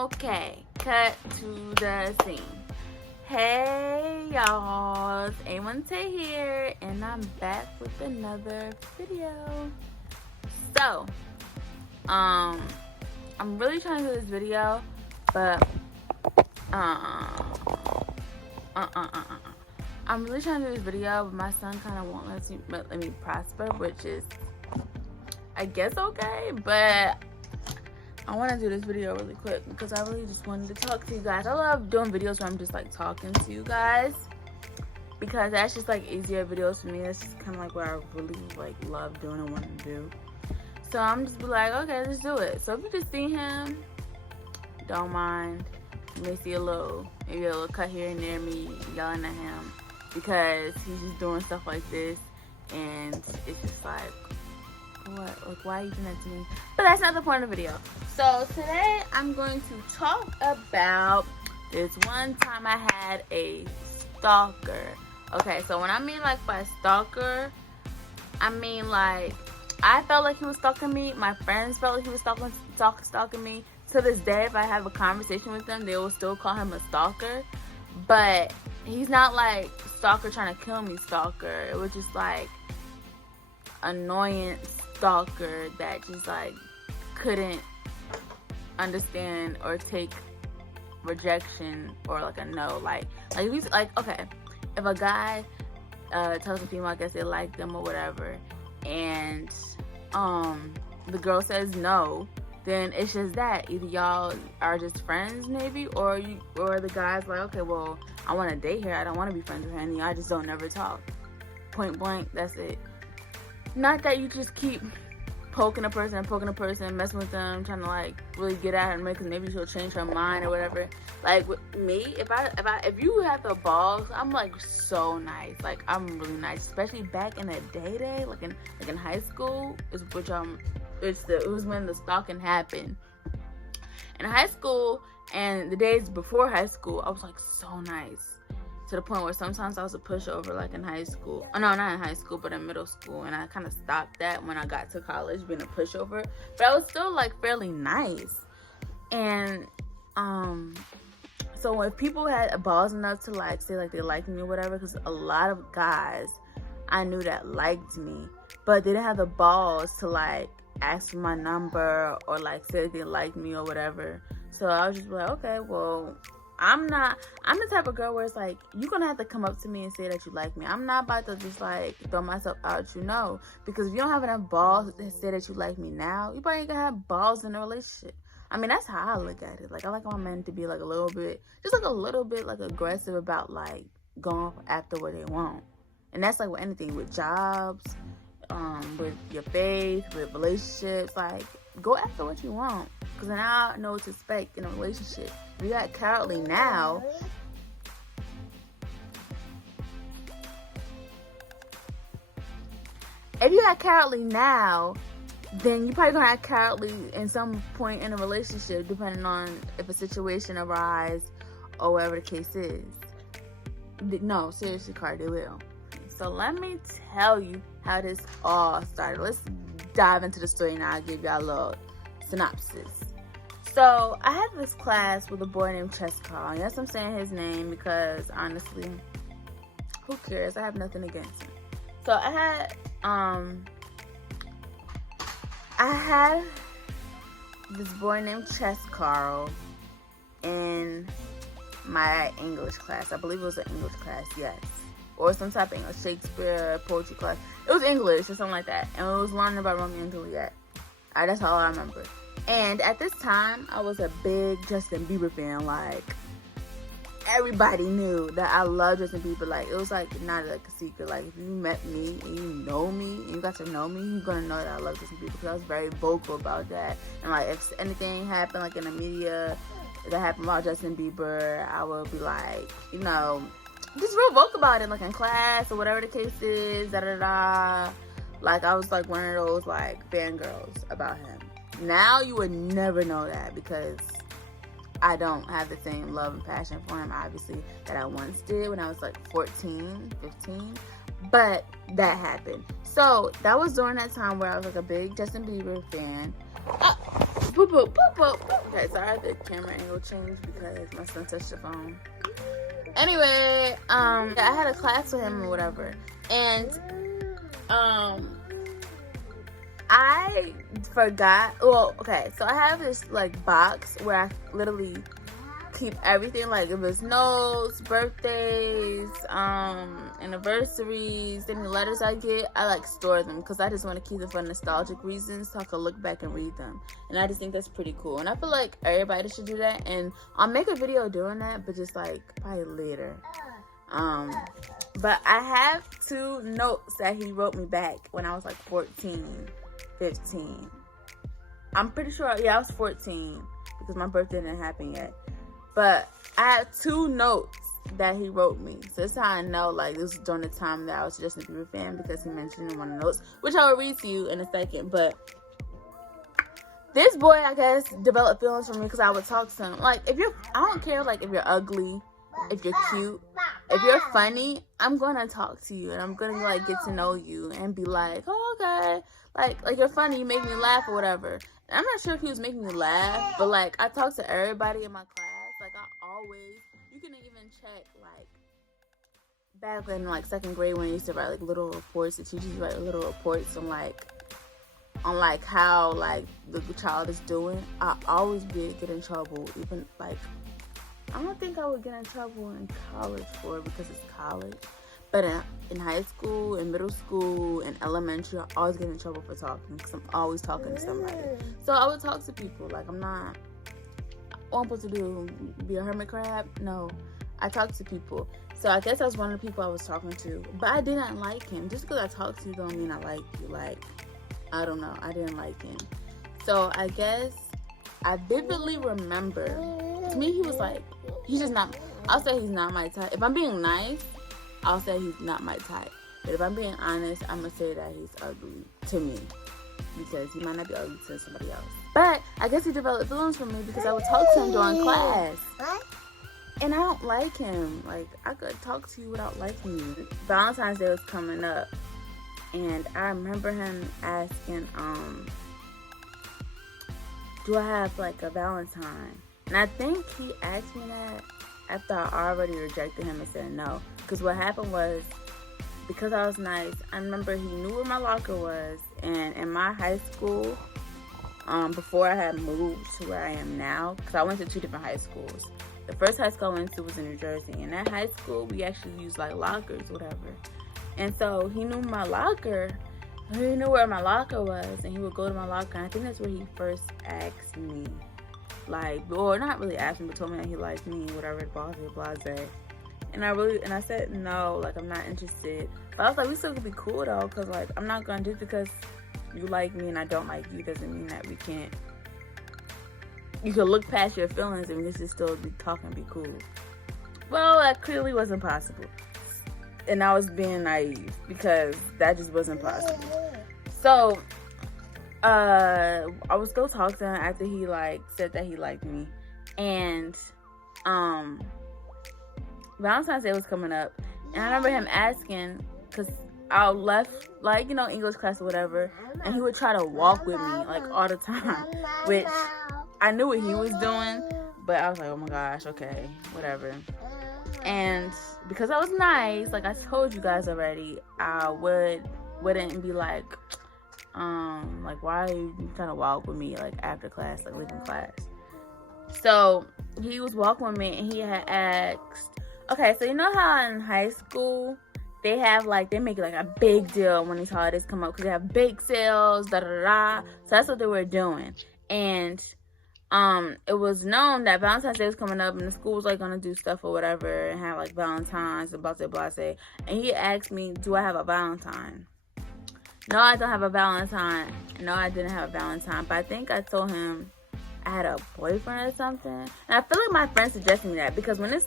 Okay, cut to the scene. Hey y'all, it's A1Tay here, and I'm back with another video. So, I'm really trying to do this video, but I'm really trying to do this video, but my son kind of won't let me prosper, which is, I guess, okay, but I want to do this video really quick because I really just wanted to talk to you guys. I love doing videos where I'm just like talking to you guys because that's just like easier videos for me. That's just kind of like what I really like love doing and want to do. So I'm just be like, okay, let's do it. So if you just see him, don't mind. You may see maybe a little cut here and there, me yelling at him because he's just doing stuff like this, and it's just like, what? Like, why are you doing that to me? But that's not the point of the video. So today I'm going to talk about this one time I had a stalker. Okay, so when I mean like by stalker, I mean like I felt like he was stalking me. My friends felt like he was stalking me. To this day, if I have a conversation with them, they will still call him a stalker. But he's not like stalker trying to kill me stalker. It was just like annoyance stalker that just like couldn't understand or take rejection or like a no. Like he's like, okay, if a guy tells a female, I guess they like them or whatever, and the girl says no, then it's just that either y'all are just friends maybe, or the guy's like, okay, well, I want to date her, I don't want to be friends with her, and y'all just don't never talk. Point blank, that's it. Not that you just keep poking a person, messing with them, trying to like really get at her because maybe she'll change her mind or whatever. Like with me, if you have the balls, I'm like so nice. Like I'm really nice, especially back in the day, like in high school, it was when the stalking happened. In high school and the days before high school, I was like so nice. To the point where sometimes I was a pushover, like in high school. Oh, no, not in high school, but in middle school. And I kind of stopped that when I got to college, being a pushover. But I was still like fairly nice. And so if people had balls enough to like say like they liked me or whatever, because a lot of guys I knew that liked me, but they didn't have the balls to like ask for my number or like say they liked me or whatever. So I was just like, okay, well, I'm the type of girl where it's like, you're going to have to come up to me and say that you like me. I'm not about to just like throw myself out, because if you don't have enough balls to say that you like me now, you probably ain't going to have balls in a relationship. I mean, that's how I look at it. Like, I like my men to be like a little bit like aggressive about like going after what they want. And that's like with anything, with jobs, with your faith, with relationships, like go after what you want. Because now I know what to expect in a relationship. If you act cowardly now, then you're probably gonna act cowardly in some point in a relationship, depending on if a situation arises or whatever the case is. No, seriously, Cardi, they will. So let me tell you how this all started. Let's dive into the story now. I'll give y'all a little synopsis. So I had this class with a boy named Carl. Yes, I'm saying his name because honestly, who cares? I have nothing against him. So I had this boy named Carl in my English class. I believe it was an English class, yes. Or some type of English, Shakespeare, poetry class. It was English or something like that. And it was learning about Romeo and Juliet. That's all I remember. And at this time, I was a big Justin Bieber fan. Like, everybody knew that I loved Justin Bieber. Like, it was like not like a secret. Like, if you met me and you know me and you got to know me, you're gonna know that I love Justin Bieber because I was very vocal about that. And like, if anything happened like in the media that happened about Justin Bieber, I would be like, just real vocal about it, like in class or whatever the case is, Like, I was like one of those like fangirls about him. Now you would never know that because I don't have the same love and passion for him, obviously, that I once did when I was like 14, 15. But that happened. So that was during that time where I was like a big Justin Bieber fan. Boop, boop, boop, boop. Okay, sorry the camera angle changed because my son touched the phone. Anyway, I had a class with him or whatever, and I forgot. Well, okay, so I have this like box where I literally keep everything, like if it's notes, birthdays, anniversaries, any letters I get, I like store them because I just want to keep them for nostalgic reasons so I can look back and read them. And I just think that's pretty cool. And I feel like everybody should do that. And I'll make a video doing that, but just like probably later. But I have 2 notes that he wrote me back when I was like 14, 15. I'm pretty sure, yeah, I was 14 because my birthday didn't happen yet. But I have 2 notes that he wrote me. So that's how I know, like, this was during the time that I was a Justin Bieber fan because he mentioned in one of the notes, which I will read to you in a second. But this boy, I guess, developed feelings for me because I would talk to him. Like, I don't care, like, if you're ugly, if you're cute, if you're funny, I'm going to talk to you. And I'm going to, like, get to know you and be like, oh, okay. Like you're funny, you make me laugh or whatever. And I'm not sure if he was making me laugh, but, like, I talked to everybody in my class. Like, I always, you can even check, like, back in, like, 2nd grade when I used to write, like, little reports. The teachers write little reports on how, like, the child is doing. I always get in trouble. Even, like, I don't think I would get in trouble in college for it because it's college. But in high school, in middle school, in elementary, I always get in trouble for talking because I'm always talking to somebody. So I would talk to people. Like, what I'm supposed to do, be a hermit crab? No, I talk to people. So I guess that's one of the people I was talking to. But I didn't like him. Just because I talk to you don't mean I like you. Like, I don't know. I didn't like him. So I guess I vividly remember, to me he was like, he's just not, I'll say he's not my type. If I'm being nice, I'll say he's not my type. But if I'm being honest, I'm going to say that he's ugly to me. Because he might not be ugly to somebody else. But I guess he developed feelings for me because I would talk to him during class. And I don't like him. Like, I could talk to you without liking you. Valentine's Day was coming up. And I remember him asking, do I have, like, a Valentine? And I think he asked me that after I already rejected him and said no. Because what happened was, because I was nice, I remember he knew where my locker was. And in my high school, before I had moved to where I am now, because I went to 2 different high schools. The first high school I went to was in New Jersey. In that high school, we actually used, like, lockers, whatever. And so he knew my locker. He knew where my locker was, and he would go to my locker. And I think that's where he first asked me, like, or not really asked me, but told me that he liked me, whatever, blase. And I said no, like, I'm not interested. But I was like, we still could be cool though, because, like, I'm not gonna do it because you like me and I don't like you. Doesn't mean that we can't. You can look past your feelings and we can still be talking and be cool. Well, that clearly wasn't possible. And I was being naive because that just wasn't possible. So, I would still talk to him after he, like, said that he liked me. And, Valentine's Day was coming up. And I remember him asking, because I left, like, you know, English class or whatever. And he would try to walk with me, like, all the time. Which, I knew what he was doing. But I was like, oh my gosh, okay, whatever. And because I was nice, like I told you guys already, I wouldn't be like, why are you trying to walk with me, like, after class, like, leaving class? So he was walking with me, and he had asked, okay, so you know how in high school they have, like, they make it like a big deal when these holidays come up because they have bake sales, da-da-da. So that's what they were doing. And it was known that Valentine's Day was coming up and the school was, like, gonna do stuff or whatever and have, like, Valentine's and blase. And he asked me, do I have a Valentine? No, I don't have a Valentine. No, I didn't have a Valentine. But I think I told him I had a boyfriend or something. And I feel like my friend suggested me that because when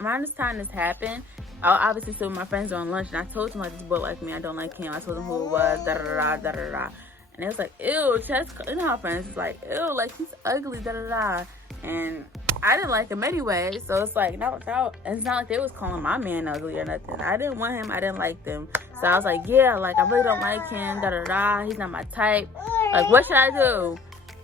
around this time this happened, I obviously still with my friends on lunch and I told him, like, this boy like me, I don't like him. I told him who it was, da-da-da, da-da-da. And it was like, ew, you know how friends is like, ew, like, he's ugly, da-da-da. And I didn't like him anyway, so it's like, no, it's not like they was calling my man ugly or nothing. I didn't want him, I didn't like them. So I was like, yeah, like, I really don't like him, da-da-da, he's not my type. Like, what should I do?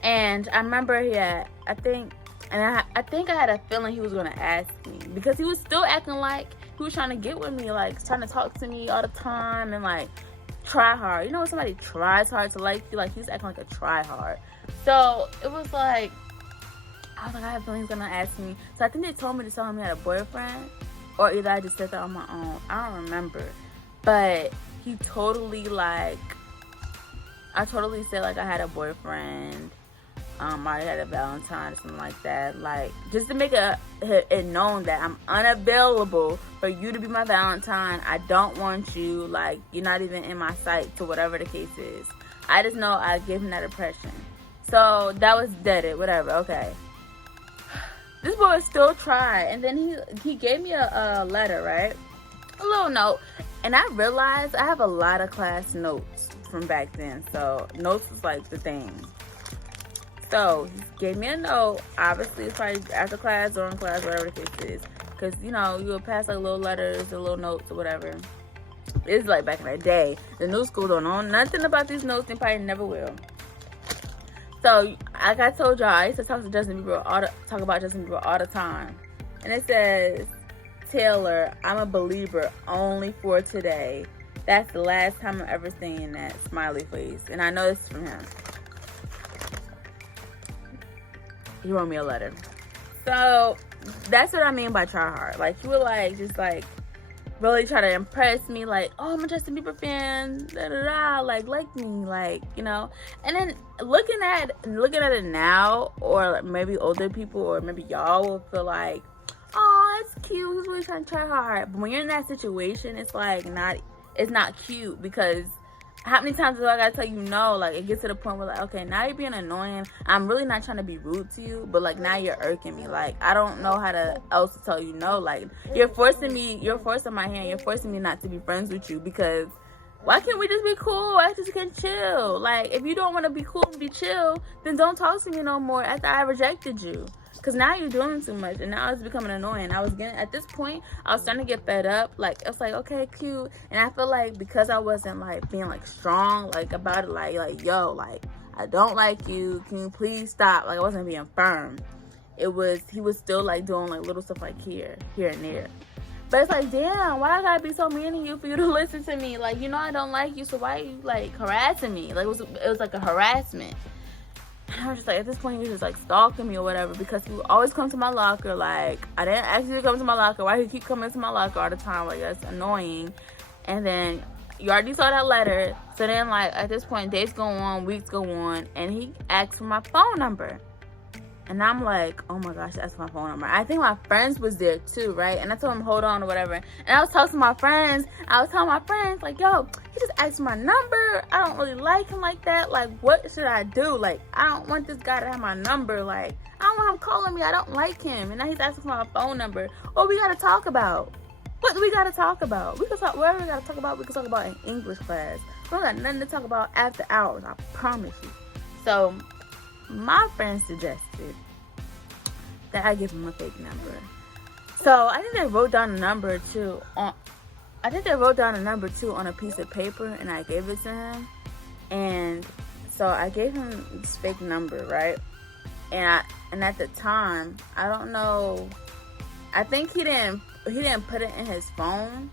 And I remember I think I had a feeling he was gonna ask me, because he was still acting like he was trying to get with me, like trying to talk to me all the time and like try hard. You know when somebody tries hard to like you, like he was acting like a try hard. So it was like, I was like, I have a feeling he's gonna ask me. So I think they told me to tell him he had a boyfriend, or either I just said that on my own. I don't remember. But he totally like, I totally said like I had a boyfriend. I had a Valentine or something like that. Like, just to make it known that I'm unavailable for you to be my Valentine. I don't want you. Like, you're not even in my sight, to whatever the case is. I just know I gave him that impression. So that was deaded. Whatever. Okay. This boy still tried, and then he gave me a letter, right? A little note. And I realized I have a lot of class notes from back then. So notes was like the thing. So he gave me a note. Obviously, it's probably after class or in class, whatever the case is. Because, you know, you would pass like little letters or little notes or whatever. It's like back in the day. The new school don't know nothing about these notes. They probably never will. So, like I told y'all, I used to talk about Justin Bieber all the time. And it says, Taylor, I'm a believer only for today. That's the last time I'm ever seeing that smiley face. And I know this is from him. He wrote me a letter. So that's what I mean by try hard. Like, you would like just like really try to impress me, like, oh, I'm a Justin Bieber fan, da da da, like me, like, you know. And then looking at it now, or maybe older people, or maybe y'all will feel like, oh, it's cute, he's really trying to try hard. But when you're in that situation, it's like it's not cute, because how many times do I gotta tell you no? Like, it gets to the point where, like, okay, now you're being annoying. I'm really not trying to be rude to you, but like, now you're irking me. Like, I don't know how else to tell you no. Like, you're forcing my hand. You're forcing me not to be friends with you, because why can't we just be cool? Why just can chill? Like, if you don't want to be cool and be chill, then don't talk to me no more after I rejected you. Because now you're doing too much, and now it's becoming annoying. At this point, I was starting to get fed up. Like, it was like, okay, cute. And I feel like because I wasn't, like, being, like, strong, like, about it, like, yo, like, I don't like you. Can you please stop? Like, I wasn't being firm. He was still, like, doing, like, little stuff, like, here and there. But it's like, damn, why I gotta be so mean to you for you to listen to me? Like, you know I don't like you, so why are you, like, harassing me? Like, it was like a harassment. I was just like, at this point, he was just like stalking me or whatever, because he would always come to my locker. Like, I didn't ask you to come to my locker. Why he keep coming to my locker all the time? Like, that's annoying. And then you already saw that letter. So then, like, at this point, days go on, weeks go on, and he asked for my phone number. And I'm like, oh my gosh, that's my phone number. I think my friends was there too, right? And I told him, hold on or whatever. And I was talking to my friends. I was telling my friends, like, yo, he just asked my number. I don't really like him like that. Like, what should I do? Like, I don't want this guy to have my number. Like, I don't want him calling me. I don't like him. And now he's asking for my phone number. What we got to talk about? What do we got to talk about? We can talk, whatever we got to talk about, we can talk about in English class. We don't got nothing to talk about after hours. I promise you. So, my friend suggested that I give him a fake number. So I think they wrote down a number too on a piece of paper, and I gave it to him. And so I gave him this fake number, right? And at the time, I don't know, I think he didn't put it in his phone.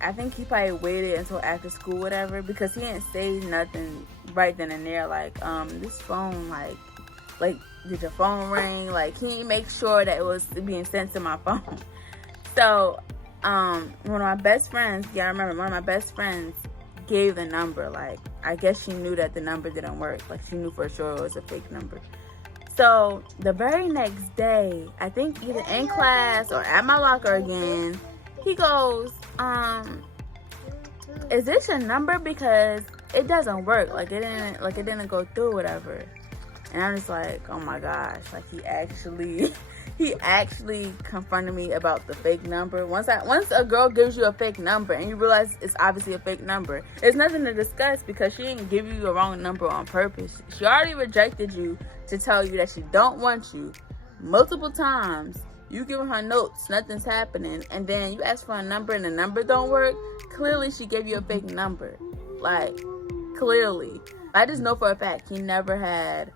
I think he probably waited until after school, whatever, because he didn't say nothing right then and there, like, this phone, like, did your phone ring? Like, can you make sure that it was being sent to my phone? So, one of my best friends, I remember one of my best friends gave the number. Like, I guess she knew that the number didn't work. Like, she knew for sure it was a fake number. So, the very next day, I think either in class or at my locker again, he goes, is this your number? Because it doesn't work. Like, it didn't go through, whatever. And I'm just like, oh my gosh, like, he actually confronted me about the fake number. Once a girl gives you a fake number and you realize it's obviously a fake number, it's nothing to discuss, because she didn't give you a wrong number on purpose. She already rejected you to tell you that she don't want you multiple times. You giving her notes, nothing's happening, and then you ask for a number and the number don't work. Clearly she gave you a fake number. Like, clearly. I just know for a fact he never had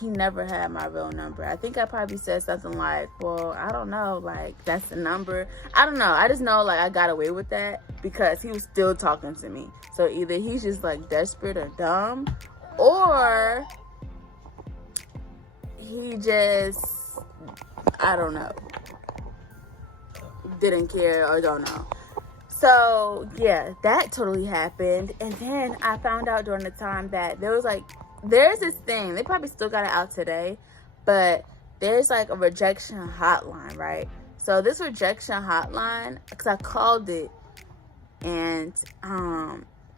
he never had my real number. I think I probably said something like, well, I don't know, like, that's the number. I don't know. I just know, like, I got away with that because he was still talking to me. So either he's just, like, desperate or dumb, or he just, I don't know, didn't care or don't know. So, yeah, that totally happened. And then I found out during the time that there's this thing. They probably still got it out today. But there's, like, a rejection hotline, right? So, this rejection hotline, because I called it. And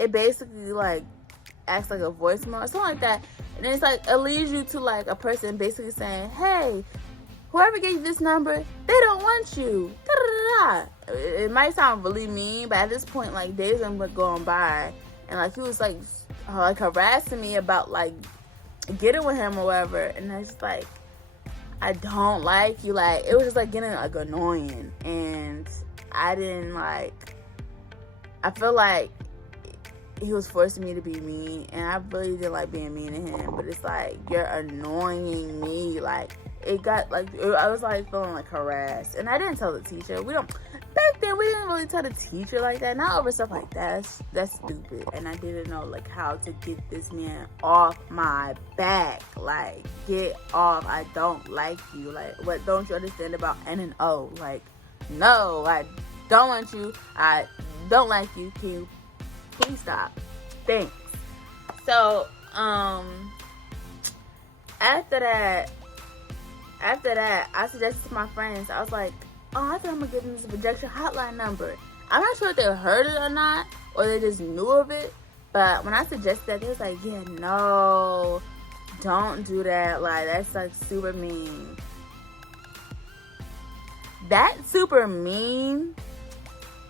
it basically, like, acts like a voicemail or something like that. And then it's, like, it leads you to, like, a person basically saying, hey, whoever gave you this number, they don't want you. Da-da-da-da. It might sound really mean, but at this point, like, days have been going by, and, like, he was, like harassing me about, like, getting with him or whatever, and I was just like, I don't like you. Like, it was just, like, getting, like, annoying, and I didn't, like, I feel like he was forcing me to be mean, and I really didn't like being mean to him, but it's like, you're annoying me. Like, it got, like, I was, like, feeling, like, harassed, and I didn't tell the teacher. Back then, we didn't really tell the teacher like that, not over stuff like that. That's stupid, and I didn't know, like, how to get this man off my back. Like, get off. I don't like you. Like, what don't you understand about N and O? Like, no, I don't want you. I don't like you. Can you please stop? Thanks. So, after that, I suggested to my friends, I was like, oh, I think I'm going to give them this rejection hotline number. I'm not sure if they heard it or not, or they just knew of it, but when I suggested that, they was like, yeah, no, don't do that. Like, that's, like, super mean. That's super mean.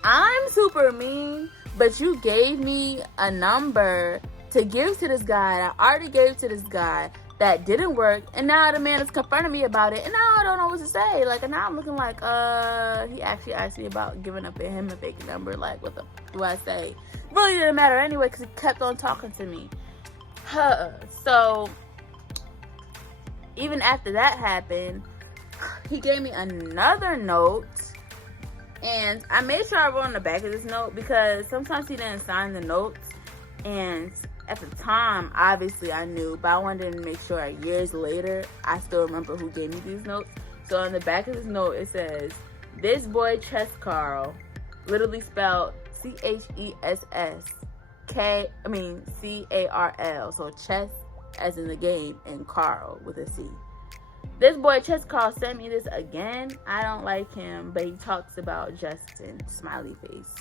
I'm super mean, but you gave me a number to give to this guy. I already gave to this guy. That didn't work, and now the man is confronting me about it, and now I don't know what to say. Like, and now I'm looking like, he actually asked me about giving up him a fake number. Like, what the do I say? Really didn't matter anyway, because he kept on talking to me. So, even after that happened, he gave me another note, and I made sure I wrote on the back of this note, because sometimes he didn't sign the notes, and at the time, obviously I knew, but I wanted to make sure years later, I still remember who gave me these notes. So on the back of this note, it says, this boy Chess Carl, literally spelled C-Carl. So chess as in the game, and Carl with a C. This boy Chess Carl sent me this again. I don't like him, but he talks about Justin, smiley face.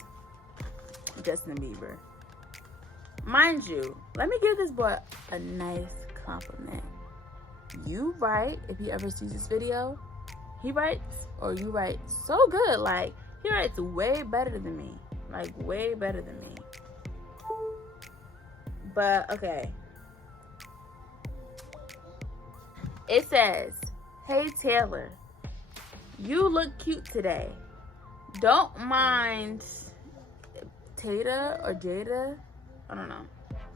Justin Bieber. Mind you, let me give this boy a nice compliment. You write, if he ever sees this video, he writes, or you write so good. Like, he writes way better than me. Like, way better than me. But, okay. It says, hey Taylor, you look cute today. Don't mind Tata or Jada. I don't know.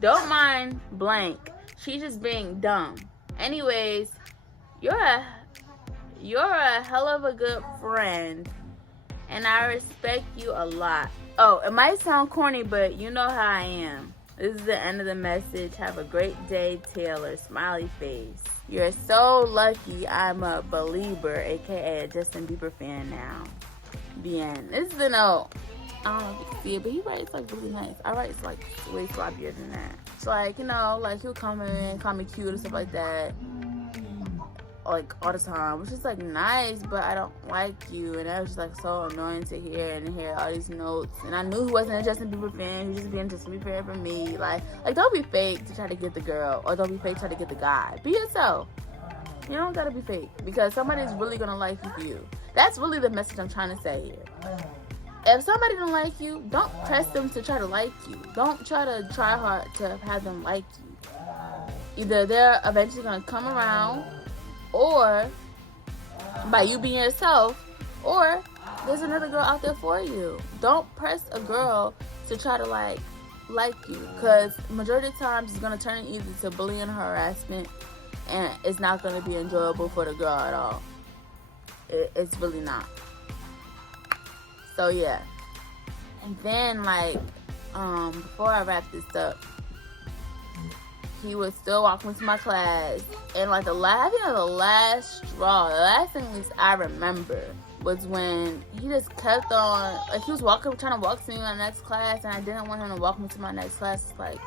Don't mind blank. She's just being dumb. Anyways, you're a hell of a good friend, and I respect you a lot. Oh, it might sound corny, but you know how I am. This is the end of the message. Have a great day, Taylor. Smiley face. You're so lucky I'm a believer, aka a Justin Bieber fan now. The end. This is the note. I don't know if you can see it, but he writes, like, really nice. I write, like, way sloppier than that. It's like, you know, like, he'll come in, call me cute and stuff like that, like, all the time, which is, like, nice, but I don't like you, and that was just, like, so annoying to hear, and hear all these notes, and I knew he wasn't a Justin Bieber fan. He was just being a Justin Bieber fan for me. Like, don't be fake to try to get the girl, or don't be fake to try to get the guy. Be yourself. You don't gotta be fake, because somebody's really gonna like you for you. That's really the message I'm trying to say here. If somebody don't like you, don't press them to try to like you. Don't try hard to have them like you. Either they're eventually going to come around, or by you being yourself, or there's another girl out there for you. Don't press a girl to try to like you, because majority of times it's going to turn either to bullying or harassment. and it's not going to be enjoyable for the girl at all. It's really not. So yeah. And then, like, before I wrap this up, he would still walk me to my class, and like the last straw, the last thing at least I remember was when he just kept on, like, he was trying to walk to me in my next class, and I didn't want him to walk me to my next class. It's like,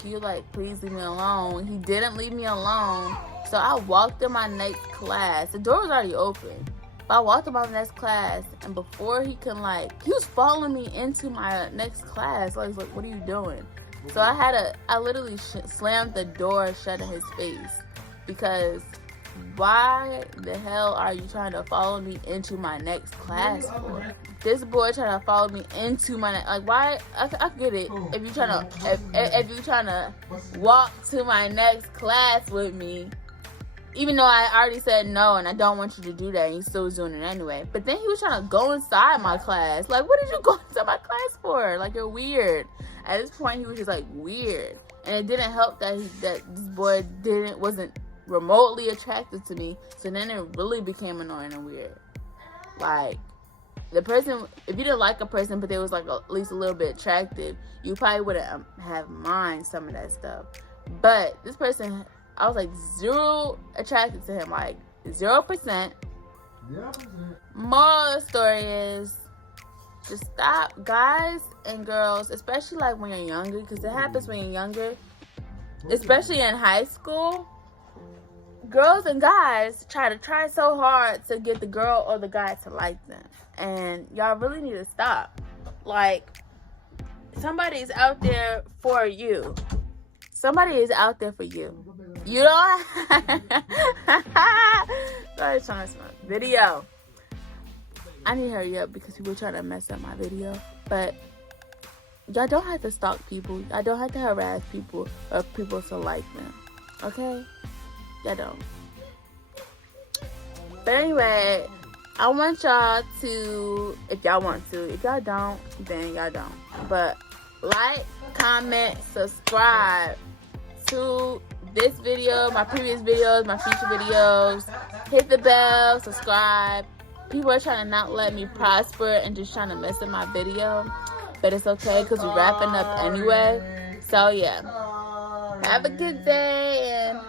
can you, like, please leave me alone? He didn't leave me alone, so I walked in my next class. The door was already open, but I walked in my next class, and before he can, like, he was following me into my next class. Like, what are you doing? So I literally slammed the door shut in his face, because why the hell are you trying to follow me into my next class for? This boy trying to follow me into my like, why? I get it. If you trying to walk to my next class with me, even though I already said no and I don't want you to do that, and he still was doing it anyway. But then he was trying to go inside my class. Like, what did you go inside my class for? Like, you're weird. At this point, he was just like weird, and it didn't help that this boy wasn't remotely attracted to me. So then it really became annoying and weird. Like, the person, if you didn't like a person, but they was like at least a little bit attractive, you probably wouldn't have mind some of that stuff. But this person, I was like zero attracted to him, like 0%. Moral of the story is, just stop, guys and girls, especially like when you're younger, because it happens when you're younger, especially in high school. Girls and guys try so hard to get the girl or the guy to like them, and y'all really need to stop. Like, somebody's out there for you. Somebody is out there for you. You don't. Sorry, trying to smoke. Video. I need to hurry up because people are trying to mess up my video. But y'all don't have to stalk people. Y'all don't have to harass people or people to like them. Okay? Y'all don't. But anyway, I want y'all to, if y'all want to, if y'all don't, then y'all don't. But like, comment, subscribe to this video, my previous videos, my future videos. Hit the bell, subscribe. People are trying to not let me prosper and just trying to mess up my video. But it's okay because we're wrapping up anyway. So yeah. Have a good day and